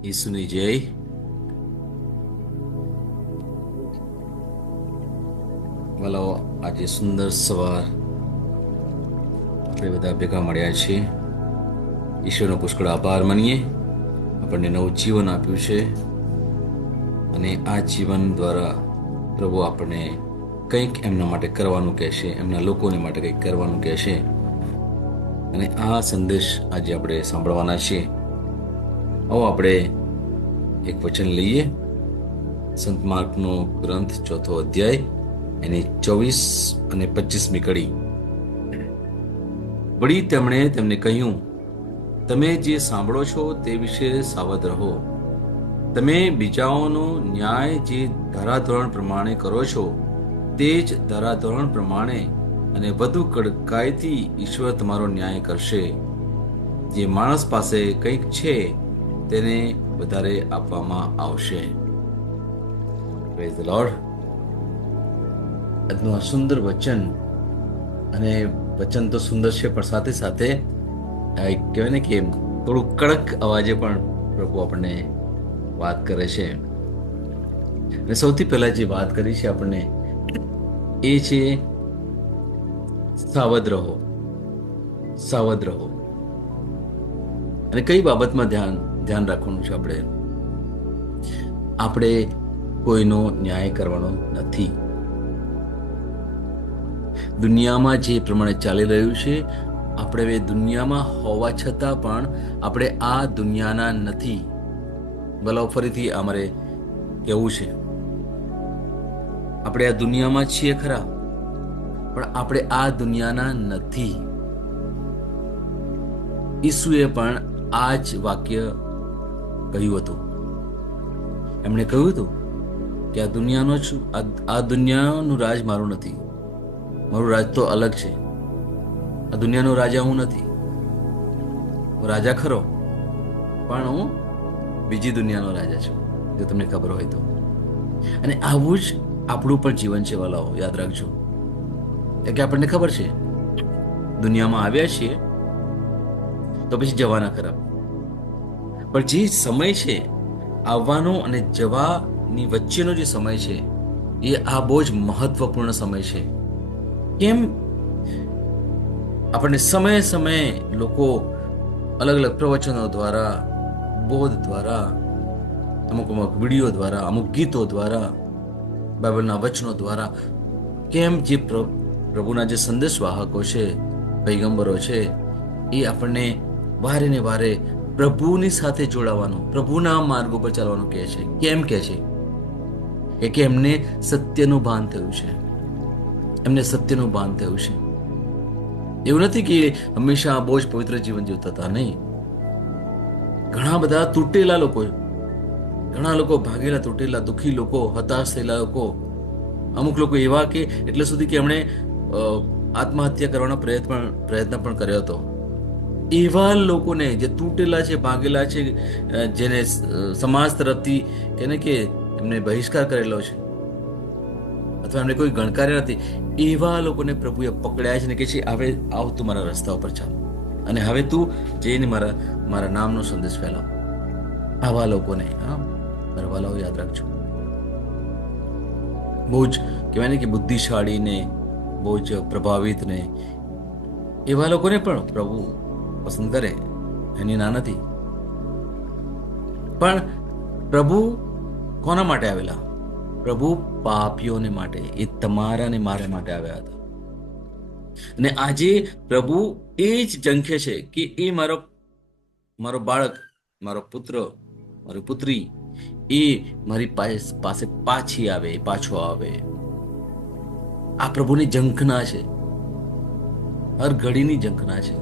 ઈસુની જય. વાલો, આજે સુંદર સવાર આપણે બધા ભેગા મળ્યા છીએ. ઈશ્વરનો પુષ્કળ આભાર માનીએ. આપણને નવું જીવન આપ્યું છે અને આ જીવન દ્વારા પ્રભુ આપણને કંઈક એમના માટે કરવાનું કહેશે, એમના લોકોને માટે કંઈક કરવાનું કહેશે. અને આ સંદેશ આજે આપણે સાંભળવાના છીએ. આવો આપણે એક વચન લઈએ. સંત માર્કનો ગ્રંથ 4થો અધ્યાય એની 24 અને 25મી કડી. વળી તેમણે તેમને કહ્યું, તમે જે સાંભળો છો તે વિશે સાવધ રહો. તમે બીજાઓનો ન્યાય જે ધારાધોરણ પ્રમાણે કરો છો તે જ ધારાધોરણ પ્રમાણે અને વધુ કડકાઈથી ઈશ્વર તમારો ન્યાય કરશે. જે માણસ પાસે કંઈક છે તેને વધારે આપવામાં આવશે. Praise the lord. આજનું આ સુંદર વચન, અને વચન તો સુંદર છે પણ સાથે સાથે એક કહેવાય ને કે થોડું કડક અવાજે પણ પ્રભુ આપણને વાત કરે છે. અને સૌથી પહેલા જે વાત કરી છે આપણને એ છે સાવધ રહો, સાવધ રહો. અને કઈ બાબતમાં ધ્યાન રાખવાનું છે? આપણે કોઈનો ન્યાય કરવાનો નથી. દુનિયામાં જે પ્રમાણે ચાલી રહ્યું છે, આપણે દુનિયામાં હોવા છતાં પણ આપણે આ દુનિયાના નથી. ભલા ફરીથી અમારે કહેવું છે, આપણે આ દુનિયામાં છીએ ખરા, પણ આપણે આ દુનિયાના નથી. ઈસુએ પણ આ જ વાક્ય કહ્યું હતું. એમણે કહ્યું હતું કે આ દુનિયાનો છું, આ દુનિયાનું રાજ મારું નથી. મારું રાજ તો અલગ છે. આ દુનિયાનો રાજા હું નથી. હું રાજા ખરો, પણ હું બીજી દુનિયાનો રાજા છું, જો તમને ખબર હોય તો. અને આવું જ આપણું પણ જીવન છે વાલાઓ, યાદ રાખજો. કે આપણને ખબર છે દુનિયામાં આવ્યા છીએ તો પછી જવાના ખરા, પણ જે સમય છે આવવાનો અને જવાની વચ્ચેનો જે સમય છે એ આ બહુ જ મહત્વપૂર્ણ સમય છે. કેમ? આપણને સમયે સમયે લોકો અલગ અલગ પ્રવચનો દ્વારા, બોધ દ્વારા, અમુક વિડીયો દ્વારા, અમુક ગીતો દ્વારા, બાઇબલના વચનો દ્વારા, કેમ જે પ્રભુના જે સંદેશવાહકો છે, પૈગંબરો છે, એ આપણને વારે ને વારે પ્રભુની સાથે જોડાવાનું, પ્રભુના માર્ગ ઉપર ચાલવાનું કહે છે. કેમ કહે છે? કે એમને સત્યનું ભાન થયું છે. એમને સત્યનું ભાન થયું છે. એવું નથી કે હંમેશા બહુ જ પવિત્ર જીવન જીવતા હતા, નહીં. ઘણા બધા તૂટેલા લોકો, ઘણા લોકો ભાગેલા, તૂટેલા, દુઃખી લોકો, હતાશ થયેલા લોકો, અમુક લોકો એવા કે એટલે સુધી કે એમણે આત્મહત્યા કરવાનો પ્રયત્ન પણ કર્યો હતો. એવા લોકોને જે તૂટેલા છે, ભાગેલા છે, જેને સમાજ તરફથી એને કે એમને બહિષ્કાર કરેલો છે અથવા એમને કોઈ ગણકાર્ય નથી, એવા લોકોને પ્રભુએ પકડ્યા છે ને કે છે, હવે આવ તું મારા રસ્તા ઉપર ચાલ અને હવે તું જઈને મારા નામનો સંદેશ ફેલાવ. આવા લોકોને, હા, મારા વાલાઓ, યાદ રાખજો. બહુ જ કહેવાય ને કે બુદ્ધિશાળી ને બહુ જ પ્રભાવિત ને એવા લોકોને પણ પ્રભુ પસંદ કરે, એની ના નથી. પણ પ્રભુ કોના માટે આવેલા? પ્રભુ પાપીઓને માટે, એ તમારા ને મારા માટે આવ્યા હતા. અને આજે પ્રભુ એ જ ઝંખે છે કે એ મારો બાળક, મારો પુત્ર, મારી પુત્રી, એ મારી પાસે પાછો આવે. આ પ્રભુની ઝંખના છે, હર ઘડીની ઝંખના છે.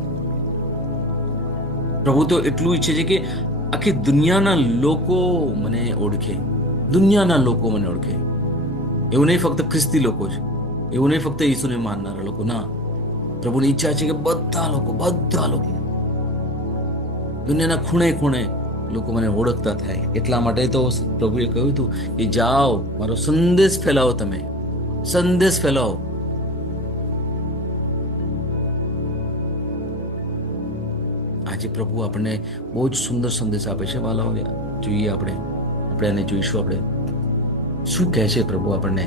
પ્રભુ તો એટલું ઈચ્છે છે કે આખી દુનિયાના લોકો મને ઓળખે, દુનિયાના લોકો મને ઓળખે. એવું નહીં ફક્ત ખ્રિસ્તી લોકો છે, એવું નહીં ફક્ત ઈસુને માનનારા લોકો, ના. પ્રભુની ઈચ્છા છે કે બધા લોકો દુનિયાના ખૂણે ખૂણે લોકો મને ઓળખતા થાય. એટલા માટે તો પ્રભુએ કહ્યું હતું કે જાઓ, મારો સંદેશ ફેલાવો, તમે સંદેશ ફેલાવો. આજે પ્રભુ આપણને બહુ જ સુંદર સંદેશ આપે છે વાલાઓ. જોઈએ આપણે એને જોઈશું. આપણે શું કહે છે પ્રભુ આપણને,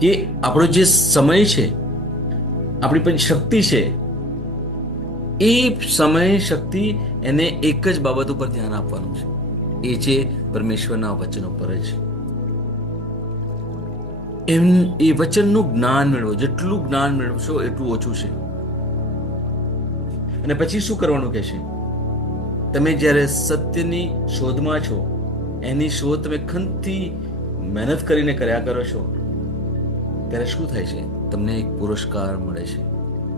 કે આપણો જે સમય છે, આપણી પણ શક્તિ છે, એ સમય શક્તિ એને એક જ બાબત ઉપર ધ્યાન આપવાનું છે, એ છે પરમેશ્વરના વચનો પર જ. એ વચનનું જ્ઞાન મેળવો, જેટલું જ્ઞાન મેળવશો એટલું ઓછું છે. અને પછી શું કરવાનું કે છે, તમે જ્યારે સત્યની શોધમાં છો, એની શોધ તમે ખંતથી મહેનત કરીને કર્યા કરો છો, ત્યારે શું થાય છે, તમને એક પુરસ્કાર મળે છે.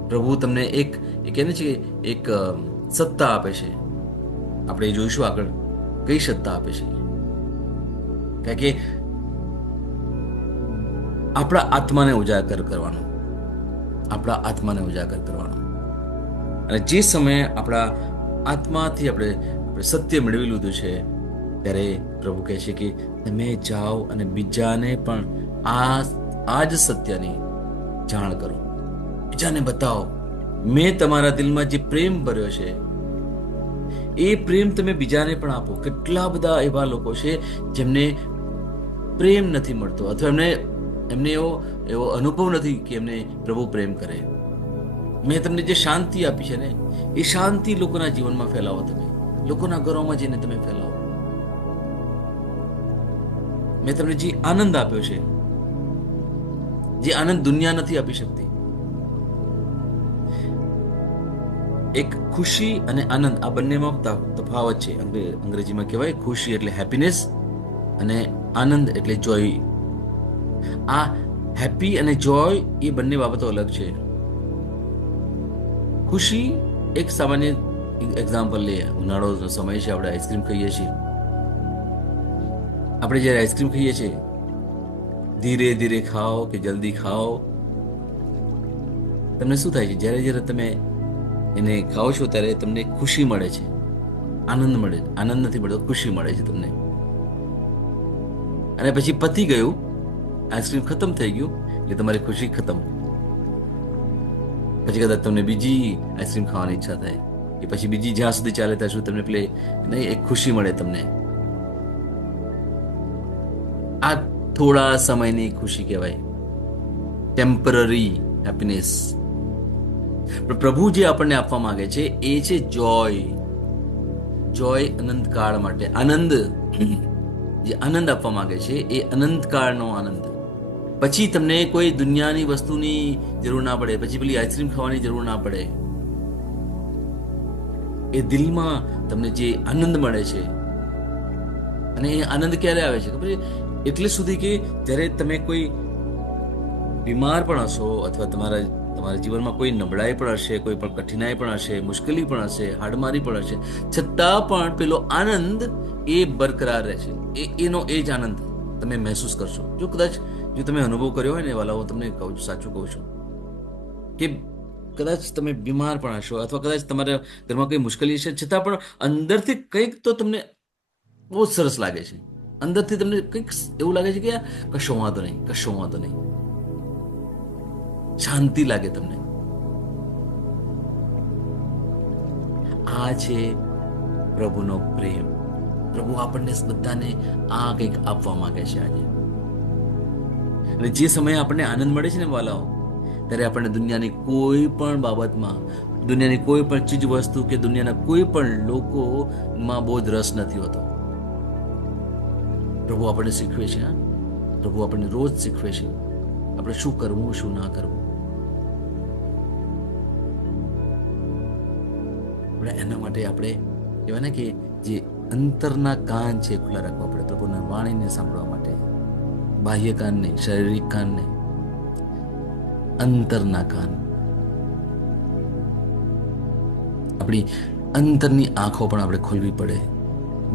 પ્રભુ તમને એક કહે છે કે એક સત્તા આપે છે. આપણે જોઈશું આગળ કઈ સત્તા આપે છે. કારણ કે આપણા આત્માને ઉજાગર કરવાનો, આપણા આત્માને ઉજાગર કરવાનો. અને જે સમયે આપણા આત્માથી આપણે સત્ય મેળવી લીધું છે, ત્યારે પ્રભુ કહે છે કે તમે જાઓ અને બીજાને પણ આ જ સત્યની જાણ કરો, બીજાને બતાવો. મેં તમારા દિલમાં જે પ્રેમ ભર્યો છે, એ પ્રેમ તમે બીજાને પણ આપો. કેટલા બધા એવા લોકો છે જેમને પ્રેમ નથી મળતો, અથવા એમને એવો અનુભવ નથી કે એમને પ્રભુ પ્રેમ કરે. મેં તમને જે શાંતિ આપી છે ને, એ શાંતિ લોકોના જીવનમાં ફેલાવો. તમે લોકોના ઘરોમાં જઈને તમે ફેલાવો. મેં તમને જે આનંદ આપ્યો છે, જે આનંદ દુનિયા નથી આપી શકતી. એક ખુશી અને આનંદ, આ બંનેમાં તફાવત છે. અંગ્રેજીમાં કહેવાય ખુશી એટલે હેપીનેસ અને આનંદ એટલે જોય. આ હેપી અને જોય એ બંને બાબતો અલગ છે. ખુશી, એક સામાન્ય એક્ઝામ્પલ લઈએ. ઉનાળોનો સમય છે, આપણે આઈસ્ક્રીમ ખાઈએ છીએ. આપણે જ્યારે આઈસ્ક્રીમ ખાઈએ છીએ, ધીરે ધીરે ખાઓ કે જલ્દી ખાઓ, તમને શું થાય છે? જ્યારે જ્યારે તમે એને ખાઓ છો ત્યારે તમને ખુશી મળે છે, આનંદ મળે છે. આનંદ નથી મળતો, ખુશી મળે છે તમને. અને પછી પતી ગયું, આઈસ્ક્રીમ ખતમ થઈ ગયું એટલે તમારી ખુશી ખતમ. પછી કદાચ તમને બીજી આઈસ્ક્રીમ ખાવાની ઈચ્છા થાય, કે પછી બીજી જ્યાં સુધી ચાલે ત્યાં સુધી તમને નહીં, એક ખુશી મળે તમને. આ થોડા સમયની ખુશી કહેવાય, ટેમ્પરરી હેપીનેસ. પણ પ્રભુ જે આપણને આપવા માંગે છે એ છે જોય. જોય અનંતકાળ માટે. આનંદ, જે આનંદ આપવા માંગે છે એ અનંતકાળનો આનંદ. પછી તમને કોઈ દુનિયાની વસ્તુની જરૂર ના પડે, પછી પેલી આઈસ્ક્રીમ ખાવાની જરૂર ના પડે. એ દિલમાં તમને જે આનંદ મળે છે, અને એ આનંદ ક્યારે આવે છે ખબર છે? એટલે સુધી કે જ્યારે તમે કોઈ બીમાર પણ હશો, અથવા તમારા જીવનમાં કોઈ નબળાઈ પણ હશે, કોઈ પણ કઠિનાઈ પણ હશે, મુશ્કેલી પણ હશે, હાડમારી પણ હશે, છતાં પણ પેલો આનંદ એ બરકરાર રહેશે. એનો એ જ આનંદ તમે મહેસૂસ કરશો. જો તમે અનુભવ કર્યો હોય ને વાલા, હું તમને કહું છું, સાચું કહું છું, કે કદાચ તમે બીમાર પણ હશો, અથવા કદાચ તમારા ઘરમાં કઈ મુશ્કેલી છે, છતાં પણ અંદરથી કંઈક તો તમને બહુ સરસ લાગે છે. અંદરથી તમને કંઈક એવું લાગે છે કે કશો વાંધો નહીં, કશો વાંધો નહીં, શાંતિ લાગે તમને. આ છે પ્રભુનો પ્રેમ. પ્રભુ આપણને બધાને આ કંઈક આપવા માંગે છે આજે. અને જે સમયે આપણને આનંદ મળે છે ને વાલાઓ, ત્યારે આપણને દુનિયાની કોઈ પણ બાબતમાં, દુનિયાની કોઈ પણ ચીજ વસ્તુ કે દુનિયાના કોઈ પણ લોકોમાં બહુ જ રસ નથી હોતો. પ્રભુ આપણને શીખવે છે. પ્રભુ આપણને રોજ શીખવે છે આપણે શું કરવું, શું ના કરવું. એના માટે આપણે કહેવાય ને કે જે અંતરના કાન છે ખુલ્લા રાખવા પડે પ્રભુના વાણીને સાંભળવા માટે. બાહ્ય કાન નહીં, શારીરિક કાન નહીં, અંતરના કાન. આપણી અંતરની આંખો પણ આપણે ખોલવી પડે,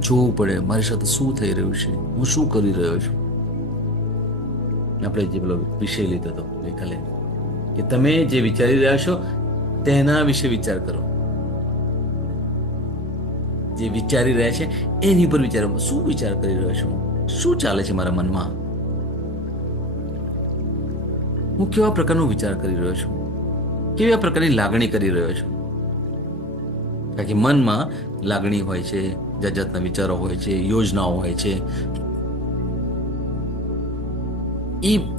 જોવું પડે મારી સાથે શું થઈ રહ્યું છે, હું શું કરી રહ્યો છું. આપણે જે પેલો વિષય લીધો હતો ગઈકાલે, કે તમે જે વિચારી રહ્યા છો તેના વિશે વિચાર કરો. જે વિચારી રહ્યા છે એની પર વિચારો. શું વિચાર કરી રહ્યો છું, શું ચાલે છે મારા મનમાં, હું કેવા પ્રકારનો વિચાર કરી રહ્યો છું, કેવા પ્રકારની લાગણી કરી રહ્યો છું. કારણ કે મનમાં લાગણી હોય છે, જાત જાતના વિચારો હોય છે, યોજનાઓ હોય છે.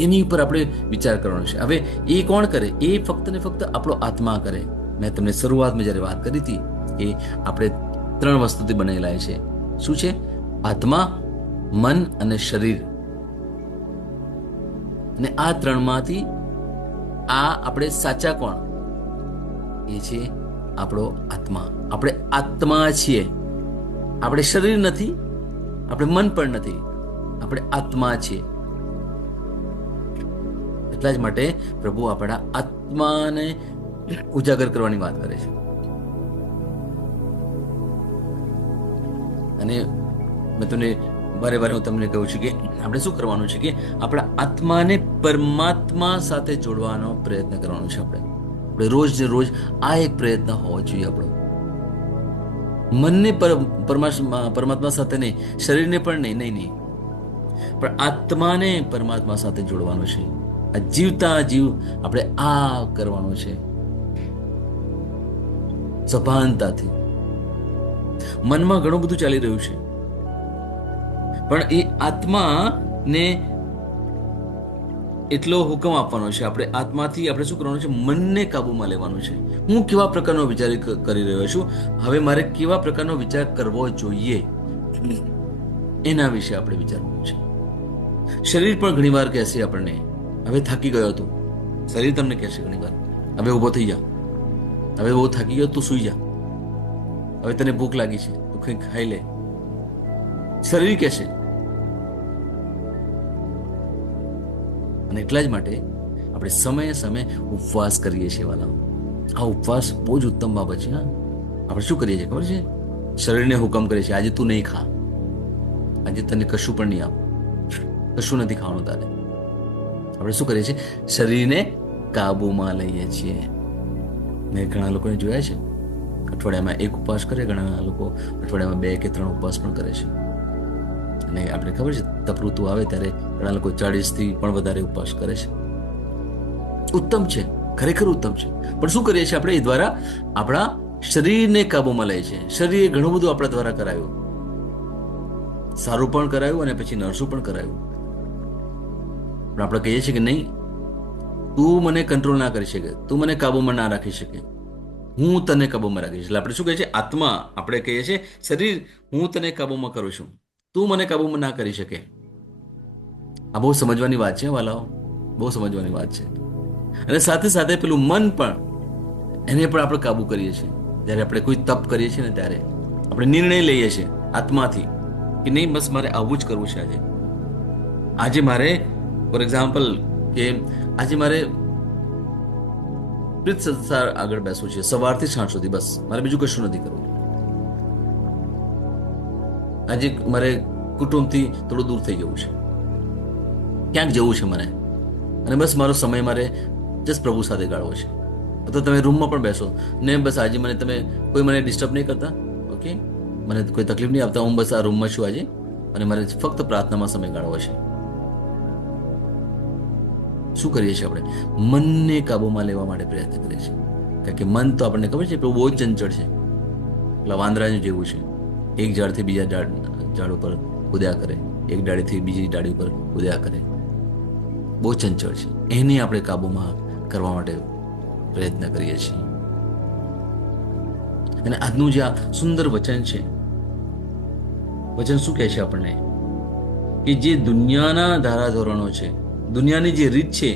એની ઉપર આપણે વિચાર કરવાનો છે. હવે એ કોણ કરે? એ ફક્ત ને ફક્ત આપણો આત્મા કરે. મેં તમને શરૂઆતમાં જ્યારે વાત કરી હતી એ આપણે 3 વસ્તુથી બનેલા છે. શું છે? આત્મા, મન અને શરીર. અને આ 3માંથી આપણે સાચા કોણ? એ છે આપણો આત્મા. આપણે આત્મા છીએ. આપણે શરીર નથી, આપણે મન પણ નથી, આપણે આત્મા છીએ. એટલા જ માટે પ્રભુ આપણા આત્માને ઉજાગર કરવાની વાત કરે છે. અને મેં તમને વારે વારે હું તમને કહું છું કે આપણે શું કરવાનું છે કે આપણા આત્માને પરમાત્મા સાથે જોડવાનો પ્રયત્ન કરવાનો છે. આપણે રોજ ને રોજ આ એક પ્રયત્ન હોવો જોઈએ આપણો. મનને પરમાત્મા સાથે નહીં, શરીરને પણ નહીં, પણ આત્માને પરમાત્મા સાથે જોડવાનો છે. આ જીવતા જીવ આપણે આ કરવાનું છે સભાનતાથી. મનમાં ઘણું બધું ચાલી રહ્યું છે, પણ એ આત્માને એટલો હુકમ આપવાનો છે. આપણે આત્માથી આપણે શું કરવાનું છે? મનને કાબુમાં લેવાનું છે. હું કેવા પ્રકારનો વિચાર કરી રહ્યો છું, હવે મારે કેવા પ્રકારનો વિચાર કરવો જોઈએ, એના વિશે આપણે વિચારવાનું છે. શરીર પણ ઘણીવાર કહેશે આપણને, હવે થાકી ગયો તું. શરીર તમને કહેશે ઘણીવાર, હવે ઊભો થઈ જા, હવે બહુ થાકી ગયો, તું સૂઈ જા, હવે તને ભૂખ લાગી છે, તું કંઈક ખાઈ લે. શરીર કહેશે. અને એટલા જ માટે આપણે સમયે સમયે ઉપવાસ કરીએ છીએ વાલાઓ. આ ઉપવાસ બહુ જ ઉત્તમ બાબત છે. આપણે શું કરીએ છીએ ખબર છે? શરીરને હુકમ કરીએ છીએ, આજે તું નહીં ખા, આજે તને કશું પણ નહીં આપ, કશું નથી ખાવાનું તારે. આપણે શું કરીએ છીએ? શરીરને કાબુમાં લઈએ છીએ. મેં ઘણા લોકોને જોયા છે, અઠવાડિયામાં 1 ઉપવાસ કરે, ઘણા લોકો અઠવાડિયામાં 2 કે 3 ઉપવાસ પણ કરે છે. અને આપણે ખબર છે તપઋતુ આવે ત્યારે ઘણા લોકો 40થી પણ વધારે ઉપવાસ કરે છે. ઉત્તમ છે, ખરેખર ઉત્તમ છે. પણ શું કરીએ છીએ આપણે? એ દ્વારા આપણા શરીરને કાબુમાં લઈએ છીએ. શરીરે ઘણું બધું આપણા દ્વારા કરાયું, સારું પણ કરાયું અને પછી નરસું પણ કરાયું. પણ આપણે કહીએ છીએ કે નહીં, તું મને કંટ્રોલ ના કરી શકે, તું મને કાબુમાં ના રાખી શકે, હું તને કાબુમાં રાખીશ. એટલે આપણે શું કહીએ છીએ? આત્મા. આપણે કહીએ છીએ શરીર, હું તને કાબુમાં કરું છું, તું મને કાબુમાં ના કરી શકે. આ બહુ સમજવાની વાત છે વાલાઓ, બહુ સમજવાની વાત છે. અને સાથે સાથે પેલું મન પણ, એને પણ આપણે કાબુ કરીએ છીએ. જ્યારે આપણે કોઈ તપ કરીએ છીએ ને ત્યારે આપણે નિર્ણય લઈએ છીએ આત્માથી કે નહીં, બસ મારે આવું જ કરવું છે. આજે મારે ફોર એક્ઝામ્પલ કે આજે મારે પ્રીત સંસાર આગળ બેસવું છે સવારથી સાંજ સુધી, બસ મારે બીજું કશું નથી કરવું. આજે મારે કુટુંબથી થોડું દૂર થઈ જવું છે, ક્યાંક જવું છે મને, અને બસ મારો સમય મારે જસ્ટ પ્રભુ સાથે ગાળવો છે. અથવા તમે રૂમમાં પણ બેસો ને બસ આજે મને તમે કોઈ મને ડિસ્ટર્બ નહીં કરતા, ઓકે, મને કોઈ તકલીફ નહીં આપતા, હું બસ આ રૂમમાં છું આજે અને મારે ફક્ત પ્રાર્થનામાં સમય ગાળવો છે. શું કરીએ છીએ આપણે? મનને કાબુમાં લેવા માટે પ્રયત્ન કરીએ છીએ. કારણ કે મન તો આપણને ખબર છે બહુ જ ચંચળ છે, પેલા વાંદરાનું જેવું છે. એક ઝાડથી બીજા ઝાડ ઉપર કૂદ્યા કરે, એક ડાળીથી બીજી ડાળી ઉપર કૂદ્યા કરે, બહુ ચંચળ છે. એને આપણે કાબુમાં કરવા માટે પ્રયત્ન કરીએ છીએ. અને આજનું જે આ સુંદર વચન છે, વચન શું કહે છે આપણને? કે જે દુનિયાના ધારાધોરણો છે, દુનિયાની જે રીત છે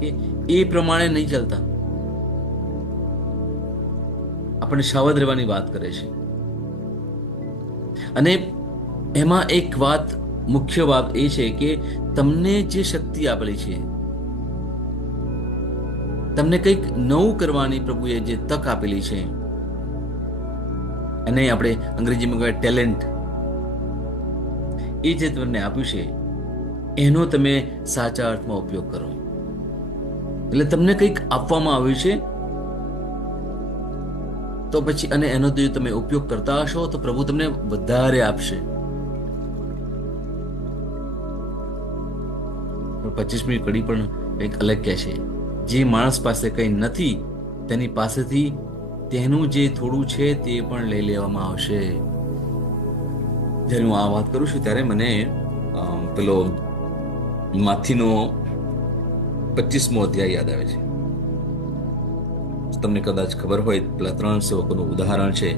કે એ પ્રમાણે નહીં ચાલતા. આપણને સાવધ રહેવાની વાત કરે છે. અને એમાં એક વાત, મુખ્ય વાત એ છે કે તમને જે શક્તિ આપેલી છે, તમને કંઈક નવું કરવાની પ્રભુએ જે તક આપેલી છે, અને આપણે અંગ્રેજીમાં કહેવાય ટેલેન્ટ, એ જે તમને આપ્યું છે એનો તમે સાચા અર્થમાં ઉપયોગ કરો. એટલે તમને કંઈક આપવામાં આવ્યું છે તો પછી, અને એનો જો તમે ઉપયોગ કરતા હશો તો પ્રભુ તમને વધારે આપશે. 25મી કડી પણ કંઈક અલગ કહે છે, જે માણસ પાસે કંઈ નથી તેની પાસેથી તેનું જે થોડું છે તે પણ લઈ લેવામાં આવશે. જ્યારે હું આ વાત કરું છું ત્યારે મને પેલો માથીનો 25મો અધ્યાય યાદ આવે છે. તમને કદાચ ખબર હોય, પેલા 3 સેવકોનું ઉદાહરણ છે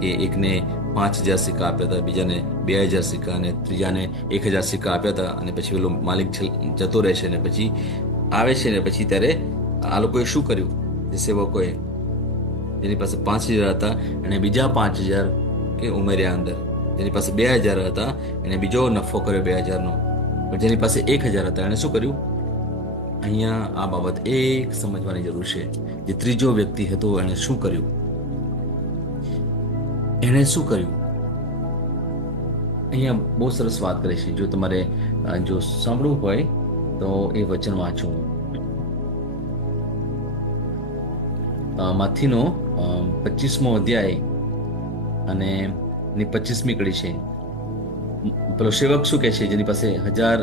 કે એકને 5,000 સિક્કા આપ્યા હતા, બીજાને 2,000 સિક્કા, અને ત્રીજાને 1,000 સિક્કા આપ્યા હતા. અને પછી પેલો માલિક જતો રહે છે, ને પછી આવે છે, ને પછી ત્યારે આ લોકોએ શું કર્યું? જે સેવકોએ, જેની પાસે 5,000 હતા એને બીજા 5,000 કે ઉમેર્યા અંદર. જેની પાસે 2,000 હતા એને બીજો નફો કર્યો 2,000નો. પણ જેની પાસે 1,000 હતા એને શું કર્યું? અહીંયા આ બાબત એક સમજવાની જરૂર છે. જે ત્રીજો વ્યક્તિ હતો એને શું કર્યું? એણે શું કર્યું? અહીંયા બહુ સરસ વાત કરે છે. જો તમારે જો સાંભળવું હોય તો એ વચન વાંચું. માથીનો 25મો અધ્યાય અને 25મી કડી છે. પેલો સેવક શું કહે છે, જેની પાસે 1,000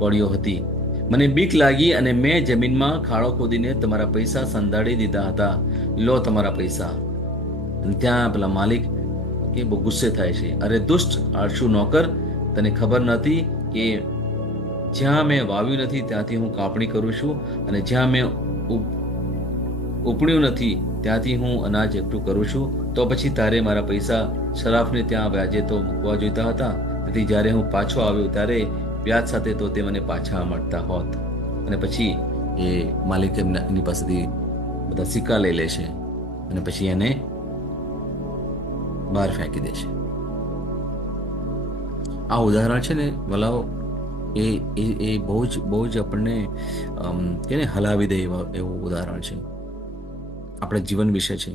કોડીઓ હતી? મને બીક લાગી અને મેં જમીનમાં ખાડો ખોદીને તમારા પૈસા સંધાડી દીધા હતા. લો તમારા પૈસા. ત્યાં પેલા માલિક કે બહુ ગુસ્સે થાય છે. અરે દુષ્ટ આળસુ નોકર, તને ખબર નથી કે જ્યાં મેં વાવ્યું નથી ત્યાંથી હું કાપણી કરું છું, અને જ્યાં મેં ઉપડ્યું નથી ત્યાંથી હું અનાજ એકઠું કરું છું. તો પછી તારે મારા પૈસા શરાફને ત્યાં વ્યાજે તો મૂકવા જોઈતા હતા. તેથી જ્યારે હું પાછો આવ્યો ત્યારે વ્યાજ સાથે તો તે મને પાછા મળતા હોત. અને પછી એ માલિક એની પાસેથી બધા સિક્કા લઈ લે છે અને પછી એને બહાર ફેંકી દે છે. આ ઉદાહરણ છે ને વલાઓ, એ બહુ જ આપણને કે ને હલાવી દે એવું ઉદાહરણ છે. આપણા જીવન વિશે છે.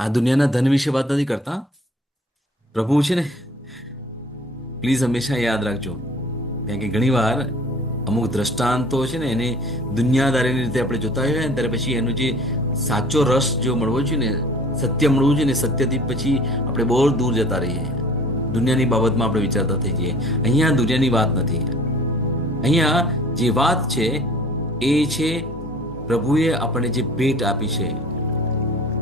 આ દુનિયાના ધન વિશે વાત નથી કરતા. પ્રભુ છે ને, પ્લીઝ હંમેશા યાદ રાખજો, કારણ કે ઘણી વાર અમુક દ્રષ્ટાંતો છે ને એને દુનિયાદારીની રીતે આપણે જોતા હોઈએ ને ત્યારે પછી એનો જે સાચો રસ જો મળવો જોઈએ ને, સત્ય મળવું જોઈએ ને, સત્યથી પછી આપણે બહુ દૂર જતા રહીએ. દુનિયાની બાબતમાં આપણે વિચારતા થઈ જઈએ. અહીંયા દુનિયાની વાત નથી. અહીંયા જે વાત છે એ છે પ્રભુએ આપણને જે ભેટ આપી છે,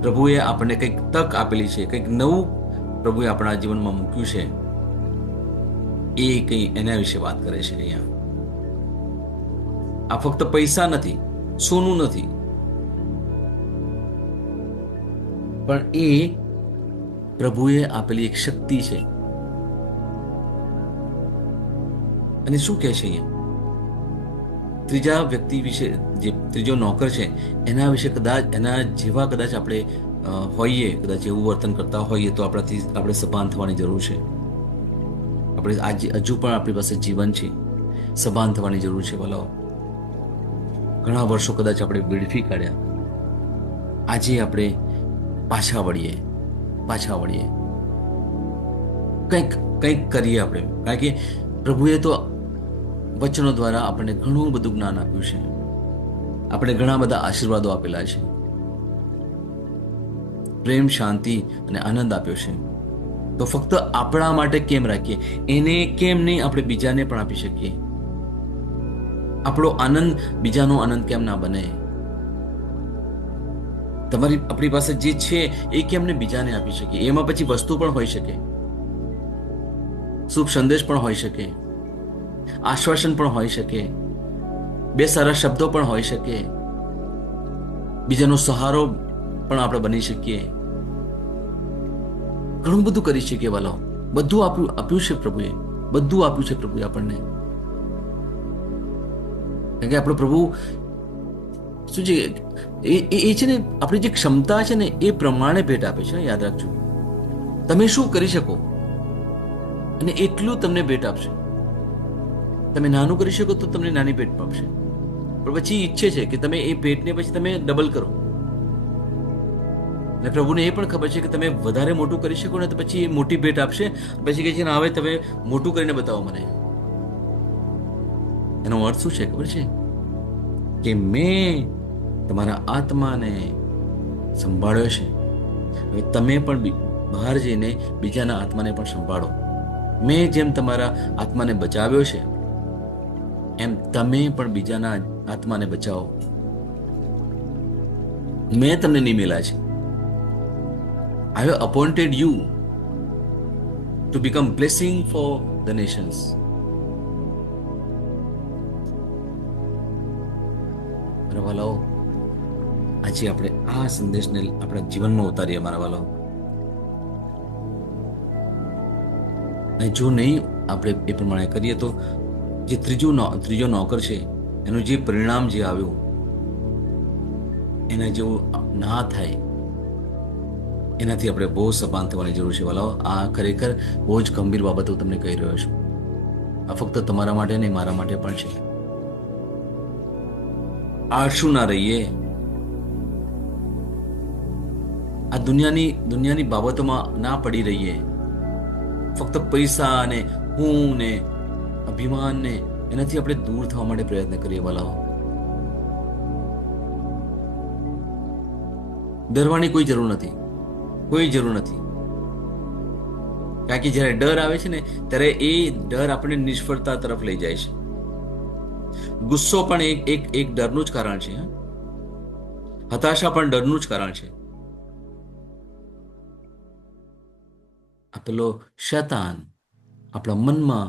પ્રભુએ આપણને કંઈક તક આપેલી છે, કંઈક નવું પ્રભુએ આપણા જીવનમાં મૂક્યું છે. એ કંઈ એના વિશે વાત કરે છે અહીંયા. આ ફક્ત પૈસા નથી, સોનું નથી, પણ એ પ્રભુએ આપેલી એક શક્તિ છે. અને શું કહે છે અહીંયા? ત્રીજા વ્યક્તિ વિશે, જે ત્રીજો નોકર છે એના વિશે કદાચ એના જેવા કદાચ આપણે હોઈએ, કદાચ એવું વર્તન કરતા હોઈએ તો આપણે સભાન થવાની જરૂર છે. આપણે આજે હજુ પણ આપણી પાસે જીવન છે, સભાન થવાની જરૂર છે. બોલો, ઘણા વર્ષો કદાચ આપણે વેડફી કાઢ્યા, આજે આપણે પાછા વળીએ, કંઈક કરીએ આપણે. કારણ કે પ્રભુએ તો વચનો દ્વારા આપણને ઘણું બધું જ્ઞાન આપ્યું છે, આપણે ઘણા બધા આશીર્વાદો આપેલા છે, પ્રેમ, શાંતિ અને આનંદ આપ્યો છે. તો ફક્ત આપણા માટે કેમ રાખીએ? એને કેમ નહીં આપણે બીજાને પણ આપી શકીએ? આપણો આનંદ બીજાનો આનંદ કેમ ના બને? આપણી પાસે જે છે એ કેમને બીજાને આપી શકીએ? એમાં પછી વસ્તુ પણ હોઈ શકે, શુભ સંદેશ પણ હોઈ શકે, આશ્વાસન પણ હોઈ શકે, બે સારા શબ્દો પણ હોઈ શકે, બીજાનો સહારો પણ આપણે બની શકીએ, ઘણું બધું કરી શકીએ. વાલો, બધું આપ્યું છે પ્રભુએ, બધું આપ્યું છે પ્રભુએ આપણને. કારણ કે આપણો પ્રભુ શું છે, એ છે ને આપણી જે ક્ષમતા છે ને એ પ્રમાણે ભેટ આપે છે. યાદ રાખજો, તમે શું કરી શકો અને એટલું તમને ભેટ આપશે. તમે નાનું કરી શકો તો તમને નાની ભેટ આપશે, પણ પછી ઈચ્છે છે કે તમે એ ભેટને પછી તમે ડબલ કરો. અને પ્રભુને એ પણ ખબર છે કે તમે વધારે મોટું કરી શકો ને તો પછી એ મોટી ભેટ આપશે. પછી કહે છે ને હવે તમે મોટું કરીને બતાવો મને. એનો અર્થ શું છે ખબર છે? કે મેં તમારા આત્માને સંભાળ્યો છે, હવે તમે પણ બહાર જઈને બીજાના આત્માને પણ સંભાળો. મેં જેમ તમારા આત્માને બચાવ્યો છે એમ તમે પણ બીજાના આત્માને બચાવો. મેં તમને નહીં મેલા છે. I have appointed you to become blessing for the Nations. મારા વાલાઓ, આજે આપણે આ સંદેશને આપણા જીવનમાં ઉતારીએ મારા વાલાઓ. અને જો નહીં આપણે એ પ્રમાણે કરીએ તો જે ત્રીજો નોકર છે એનું જે પરિણામ જે આવ્યું એના જેવું ના થાય એનાથી આપણે બહુ સભાન થવાની જરૂર છે વાલાઓ. આ ખરેખર બહુ જ ગંભીર બાબતો તમને કહી રહ્યો છું. આ ફક્ત તમારા માટે નહીં, મારા માટે પણ છે. આળસુ ના રહીએ. આ દુનિયાની બાબતોમાં ના પડી રહીએ. ફક્ત પૈસા ને હું ને અભિમાન ને એનાથી આપણે દૂર થવા માટે પ્રયત્ન કરીએ વાલાઓ. ડરવાની કોઈ જરૂર નથી, કોઈ જરૂર નથી. કારણ કે જ્યારે ડર આવે છે ને ત્યારે એ ડર આપણને નિષ્ફળતા તરફ લઈ જાય છે. ગુસ્સો પણ એક ડરનું જ કારણ છે. હતાશા પણ ડરનું જ કારણ છે. આ પેલો શૈતાન આપણા મનમાં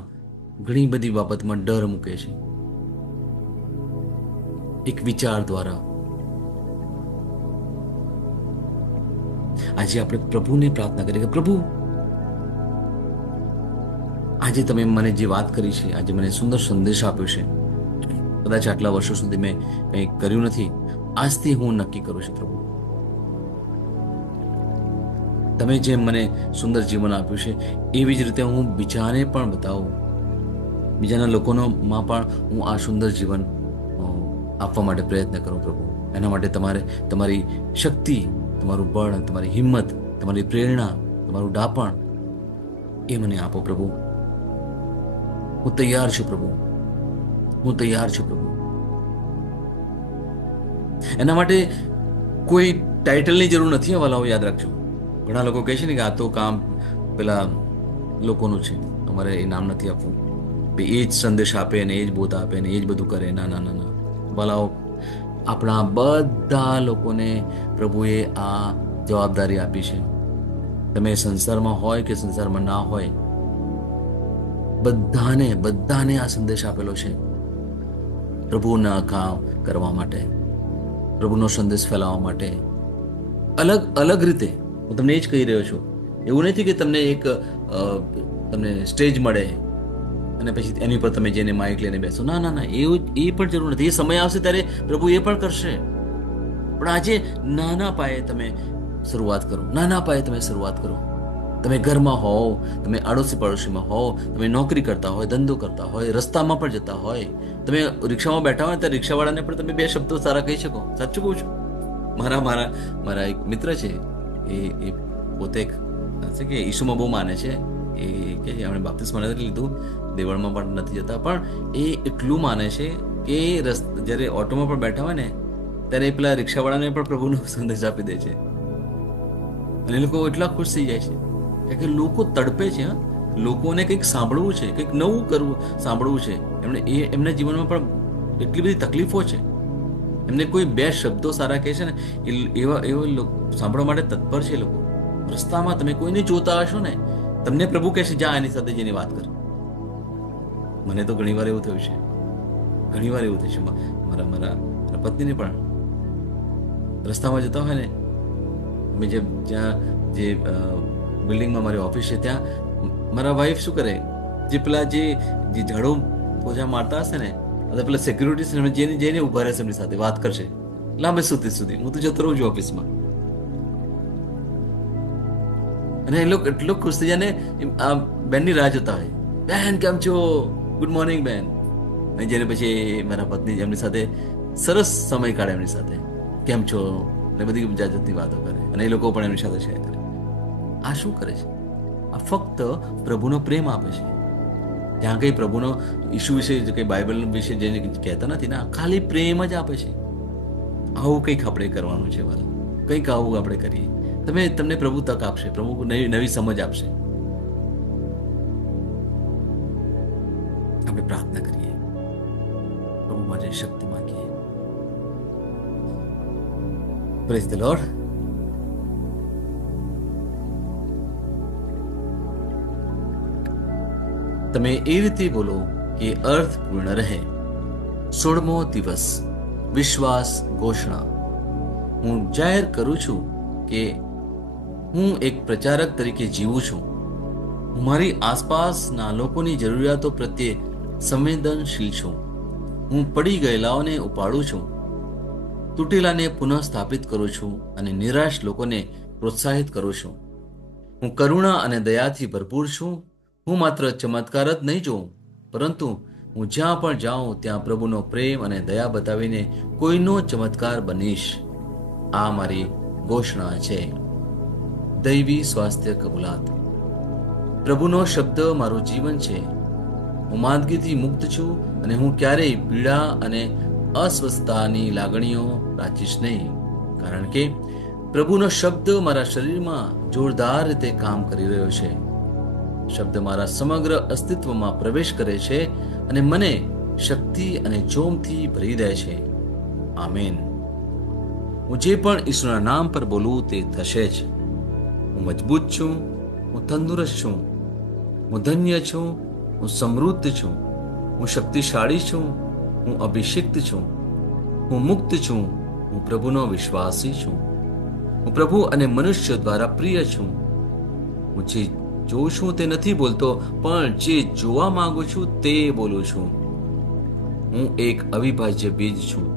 ઘણી બધી બાબતમાં ડર મૂકે છે, એક વિચાર દ્વારા. આજે આપણે પ્રભુને પ્રાર્થના કરીએ કે પ્રભુ, આજે તમે મને જે વાત કરી છે, આજે મને સુંદર સંદેશ આપ્યો છે, કદાચ આટલા વર્ષો સુધી મેં કંઈ કર્યું નથી, આજથી હું નક્કી કરું છું પ્રભુ, તમે જેમ મને સુંદર જીવન આપ્યું છે એવી જ રીતે હું બીજાને પણ બતાવું, બીજાના લોકોમાં પણ હું આ સુંદર જીવન આપવા માટે પ્રયત્ન કરું પ્રભુ. એના માટે તમારી શક્તિ, તમારું બળ, તમારી હિંમત, તમારી પ્રેરણા, તમારું ડાપણ એ મને આપો પ્રભુ. હું તૈયાર છું પ્રભુ, હું તૈયાર છું પ્રભુ. એના માટે કોઈ ટાઇટલની જરૂર નથી. વાલાઓ યાદ રાખજો. ઘણા લોકો કહે છે ને કે આ તો કામ પેલા લોકોનું છે, અમારે એ નામ નથી આપવું, એ જ સંદેશ આપે ને એ જ બોધ આપે ને એ જ બધું કરે. ના ના ના ના વાલાઓ, આપણા બધા લોકોને પ્રભુએ આ જવાબદારી આપી છે. તમે સંસારમાં હોય કે સંસારમાં ના હોય, બધાને આ સંદેશ આપેલો છે પ્રભુના કામ કરવા માટે, પ્રભુનો સંદેશ ફેલાવવા માટે, અલગ અલગ રીતે. હું તમને એ જ કહી રહ્યો છું. એવું નથી કે તમને તમને સ્ટેજ મળે અને પછી એની પર તમે જઈને માઇક લઈને બેસો. ના ના ના, એ પણ જરૂર નથી. એ સમય આવશે ત્યારે પ્રભુ એ પણ કરશે. પણ આજે નાના પાયે તમે શરૂઆત કરો, નાના પાયે તમે શરૂઆત કરો. તમે ઘરમાં હોવ, તમે આડોશી પડોશીમાં હોવ, તમે નોકરી કરતા હોય, ધંધો કરતા હોય, રસ્તામાં પણ જતા હોય, તમે રિક્ષામાં બેઠા હોય ત્યારે રિક્ષાવાળાને પણ તમે બે શબ્દો સારા કહી શકો. સાચું કહું છું. મારા એક મિત્ર છે, એ પોતે છે કે ઈસુમાં બહુ માને છે. એ કે એમણે બાપ્તિસ્મા નથી લીધું, દેવળમાં પણ નથી જતા, પણ એ એટલું માને છે કે જ્યારે ઓટોમાં પણ બેઠા હોય ને ત્યારે એ પેલા રિક્ષાવાળાને પણ પ્રભુનો સંદેશ આપી દે છે. અને એ લોકો એટલા ખુશ થઈ જાય છે કે લોકો તડપે છે. લોકોને કંઈક સાંભળવું છે, કંઈક નવું કરવું, સાંભળવું છે. એમના જીવનમાં પણ એટલી બધી તકલીફો છે. એમને કોઈ બે શબ્દો સારા કહે છે ને એવા સાંભળવા માટે તત્પર છે લોકો. રસ્તામાં તમે કોઈને જોતા હશો ને, તમને પ્રભુ કહેશે જા એની સાથે જઈને વાત કર. મને તો ઘણી વાર એવું થયું છે, ઘણી વાર એવું થયું છે. મારા પત્નીને પણ રસ્તામાં જતા હોય ને, અમે જ્યાં જે બિલ્ડિંગમાં મારી ઓફિસ છે ત્યાં મારા વાઈફ શું કરે, જે પેલા જે ઝાડુ પોછા મારતા હશે ને, અથવા પેલા સિક્યુરિટી જઈને ઉભા રહેશે, એમની સાથે વાત કરશે લાંબે સુધી. હું તો જતો રહું છું ઓફિસમાં. અને એ લોકો એટલો ખુશ થઈ જાય ને, આ બેનની રાહ જોતા હોય, બેન કેમ છો, ગુડ મોર્નિંગ બેન. અને જેને પછી મારા પત્ની એમની સાથે સરસ સમય કાઢે, એમની સાથે કેમ છો ને બધી જાતની વાતો કરે, અને એ લોકો પણ એમની સાથે શેર કરે. આ શું કરે છે? આ ફક્ત પ્રભુનો પ્રેમ આપે છે. ત્યાં કંઈ પ્રભુનો ઈસુ વિશે કંઈ બાઇબલ વિશે જે કહેતા નથી ના, ખાલી પ્રેમ જ આપે છે. આવું કંઈક આપણે કરવાનું છે વાલા, કંઈક આવું આપણે કરીએ. તમને પ્રભુ તક આપશે, પ્રભુ નવી સમજ આપશે. આપણે પ્રાર્થના કરીએ, પ્રભુ માટે શક્તિ માંગીએ. Praise the lord. તમે એ રીતે બોલો કે અર્થપૂર્ણ રહે. 16મો દિવસ, વિશ્વાસ ઘોષણા. હું જાહેર કરું છું કે હું એક પ્રચારક તરીકે જીવું છું. હું મારી આસપાસના લોકોની જરૂરિયાતો પ્રત્યે સંવેદનશીલ છું. હું પડી ગયેલાઓને ઉપાડું છું, તૂટેલાને પુનઃ સ્થાપિત કરું છું અને નિરાશ લોકોને પ્રોત્સાહિત કરું છું. હું કરુણા અને દયાથી ભરપૂર છું. હું માત્ર ચમત્કાર જ નહીં જોઉં, પરંતુ હું જ્યાં પણ જાઉં ત્યાં પ્રભુનો પ્રેમ અને દયા બતાવીને કોઈનો ચમત્કાર બનીશ. આ મારી ઘોષણા છે. દૈવી સ્વાસ્થ્ય કબૂલાત. પ્રભુનો શબ્દ મારું જીવન છે. હું માંદગીથી મુક્ત છું અને હું ક્યારેય પીડા અને અસ્વસ્થતાની લાગણીઓ રાખીશ નહીં, કારણ કે પ્રભુનો શબ્દ મારા શરીરમાં જોરદાર રીતે કામ કરી રહ્યો છે. શબ્દ મારા સમગ્ર અસ્તિત્વમાં પ્રવેશ કરે છે અને મને શક્તિ અને જોમથી ભરી દે છે. આમેન. હું જે પણ ઈશ્વરના નામ પર બોલું તે થશે જ. હું મજબૂત છું, હું તંદુરસ્ત છું, હું ધન્ય છું, હું સમૃદ્ધ છું, હું શક્તિશાળી છું, હું અભિષિક્ત છું, હું મુક્ત છું, હું પ્રભુનો વિશ્વાસી છું, હું પ્રભુ અને મનુષ્ય દ્વારા પ્રિય છું. હું જે જોઉં છું તે નથી બોલતો, પણ જે જોવા માંગુ છું તે બોલું છું. હું એક અવિભાજ્ય બીજ છું.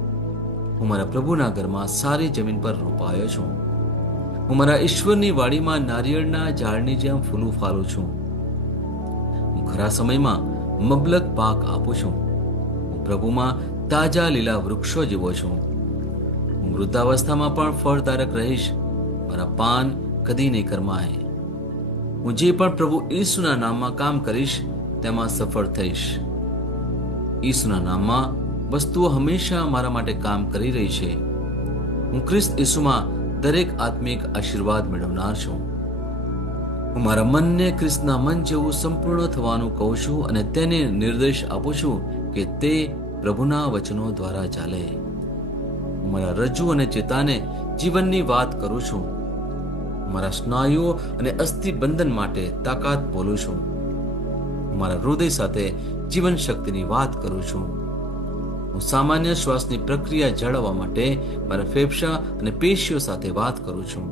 હું મારા પ્રભુના ઘરમાં સારી જમીન પર રોપાયો છું. હું મારા ઈશ્વરની વાડીમાં નારિયેળના ઝાડની જેમ ફૂલું ફાલું છું. હું ખરા સમયમાં મબલક પાક આપું છું. હું પ્રભુમાં તાજા લીલા વૃક્ષો જેવો છું. હું વૃદ્ધાવસ્થામાં પણ ફળદાયક રહીશ. મારા પાન કદી નહીં કરમાય. હું જે પણ પ્રભુ ઈસુના નામમાં કામ કરીશ તેમાં સફળ થઈશ. ઈસુના નામમાં વસ્તુઓ હંમેશા મારા માટે કામ કરી રહી છે. હું ખ્રિસ્ત ઈસુમાં દરેક આત્મિક આશીર્વાદ મેળવનાર છું. હું મારા મનને ખ્રિસ્તના મન જેવું સંપૂર્ણ થવાનું કહું છું અને તેને નિર્દેશ આપું છું કે તે પ્રભુના વચનો દ્વારા ચાલે. હું મારા રજ્જુ અને ચેતાને જીવનની વાત કરું છું. મારા સ્નાયુઓ અને અસ્થિ બંધન માટે તાકાત બોલું છું. હું મારા હૃદય સાથે જીવન શક્તિની વાત કરું છું. હું સામાન્ય શ્વાસની પ્રક્રિયા જાળવવા માટે મારા ફેફસા અને પેશીઓ સાથે વાત કરું છું.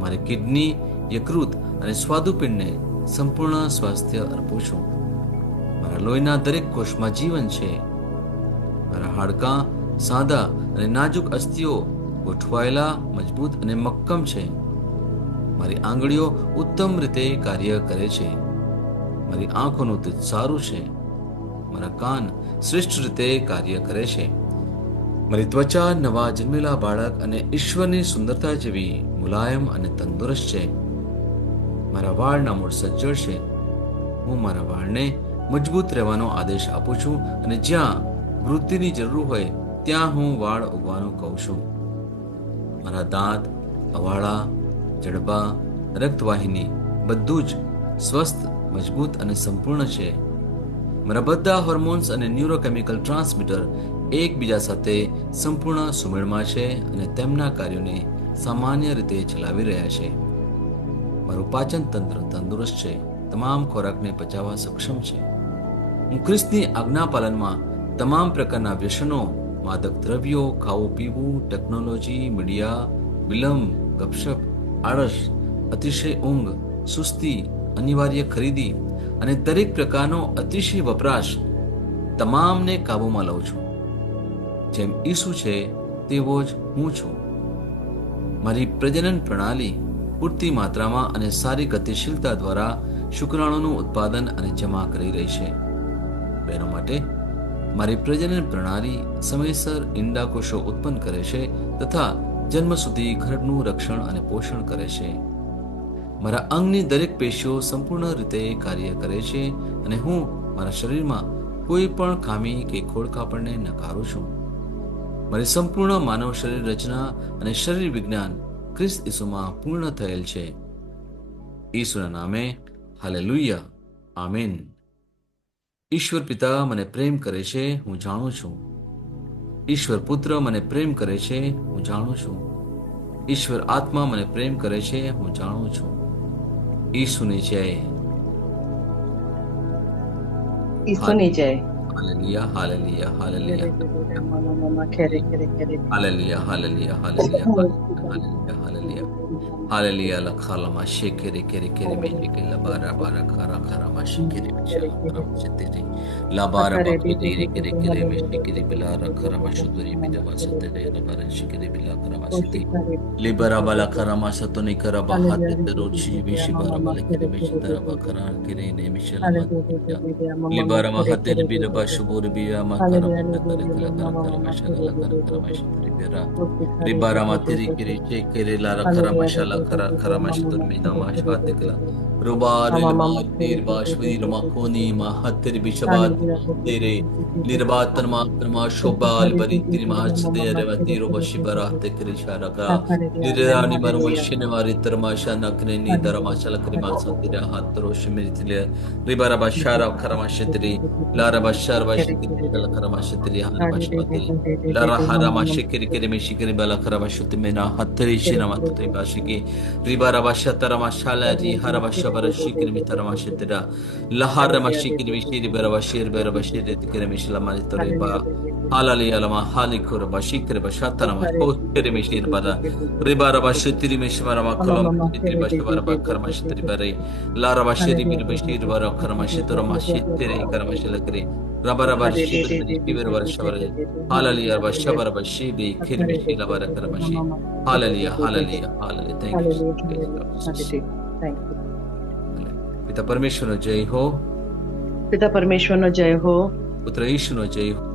મારી કિડની, યકૃત અને સ્વાદુપિંડને સંપૂર્ણ સ્વાસ્થ્ય અર્પું છું. મારા લોહીના દરેક કોષમાં જીવન છે. મારા હાડકાં સાદા અને નાજુક અસ્થિઓ ગોઠવાયેલા, મજબૂત અને મક્કમ છે. મારી આંગળીઓ ઉત્તમ રીતે કાર્ય કરે છે. મારી આંખોનું તેજ સારું છે. મારા કાન શ્રેષ્ઠ રીતે કાર્ય કરે છે. મારી ત્વચા નવા જન્મેલા બાળક અને ઈશ્વરની સુંદરતા જેવી મુલાયમ અને તંદુરસ્ત છે. મારા વાળના મૂળ સજ્જડ છે. હું મારા વાળને મજબૂત રહેવાનો આદેશ આપું છું અને જ્યાં વૃદ્ધિની જરૂર હોય ત્યાં હું વાળ ઉગવાનું કહું છું. મારા દાંત, અવાળા, જડબા, રક્તવાહિની બધું જ સ્વસ્થ, મજબૂત અને સંપૂર્ણ છે. મારા બધા હોર્મોન્સ અને ન્યુરોકેમિકલ ટ્રાન્સમીટર એકબીજા સાથે સંપૂર્ણ સુમેળમાં છે અને તેમના કાર્યોને સામાન્ય રીતે ચલાવી રહ્યા છે. મારું પાચન તંત્ર તંદુરસ્ત છે. તમામ ખોરાકને પચાવવા સક્ષમ છે. હું ખ્રિસ્તની આજ્ઞા પાલનમાં તમામ પ્રકારના વ્યસનો, માદક દ્રવ્યો, ખાવું પીવું, ટેકનોલોજી, મીડિયા, વિલંબ, ગપશપ, આળસ, અતિશય ઊંઘ, સુસ્તી, અનિવાર્ય ખરીદી અને દરેક પ્રકારનો અતિશય વપરાશ તમામને કાબૂમાં લઉં છું. જેમ ઈસુ છે તેવો જ હું છું. મારી પ્રજનન પ્રણાલી પૂરતી માત્રામાં અને સારી ગતિશીલતા દ્વારા શુક્રાણુનું ઉત્પાદન અને જમા કરી રહી છે. બહેનો માટે મારી પ્રજનન પ્રણાલી સમયસર ઈંડાકોષો ઉત્પન્ન કરે છે તથા જન્મ સુધી ગર્ભનું રક્ષણ અને પોષણ કરે છે. મારા અંગની દરેક પેશીઓ સંપૂર્ણ રીતે કાર્ય કરે છે અને હું મારા શરીરમાં કોઈ પણ ખામી કે ખોડખાપણને નકારું છું. મારી સંપૂર્ણ માનવ શરીર રચના અને શરીર વિજ્ઞાન ખ્રિસ્ત ઈસુમાં પૂર્ણ થયેલ છે. ઈસુના નામે હાલેલુયા, આમેન. ઈશ્વર પિતા મને પ્રેમ કરે છે, હું જાણું છું. ઈશ્વર પુત્ર મને પ્રેમ કરે છે, હું જાણું છું. ઈશ્વર આત્મા મને પ્રેમ કરે છે, હું જાણું છું. ઈસુની જય. ઈસુની જય. Hallelujah, hallelujah, hallelujah, Kere. Hallelujah, hallelujah, hallelujah, hallelujah, hallelujah. Hallelujah, la khala ma shekere kere kere me sheke la bara bara khara khara ma shekere me shala khara ma shetere la bara ba kere kere kere me shekere bila ra khara ma shuduri me dava setere la bara shekere bila khara ma sete le bara bala khara ma satoni kara ba hatte ro chi me shi bara bala kere me shitara ba khara kere ne me shala ma le bara ma hatte bi ba shubur bi ma khara ma kare kala khara ma shala la khara ma shetere bera Ribara matiri kiri kiri lara kara mashala kara kara mashitur mina mashwate kala rubar ilma dirbash virma koni ma hatir bishabat tere nirbatan ma shobal bari tiri ma hachde revati robashi barate kiri sharaka nirani marwashine mari termasha nakne ni daramashala kiri masatira hatro shimiritile ribara bashara kara mashitri lara bashar bashitri kara mashitri han bashwate lara hara mashikiri kiri mishikiri bala kara bashuti mena hatri shina matri bashiki ribara bashatara mashala ji hara bashabara shikiri mitara mashitira lahara mashikiri mishiri bara bashir bara bashir tikiri mishla malitore ba halali alama halikur bashikiri bashatara mashikiri mishir bara ribara bashutiri mishmara makulam tikiri bashabara bakar mashitri bare lara bashiri bir bashir bara kara mashitara mashitiri kara mashilakri Rabara Barshi, Fever Barshavar, Hallelujah, Bashavar Bashi, Kirmishi, Labara Karamashi, Hallelujah, Hallelujah, Hallelujah. Thank you. Thank you. पिता परमेश्वर जय हो, पिता परमेश्वर no जय हो, पुत्र यीशु no जय हो,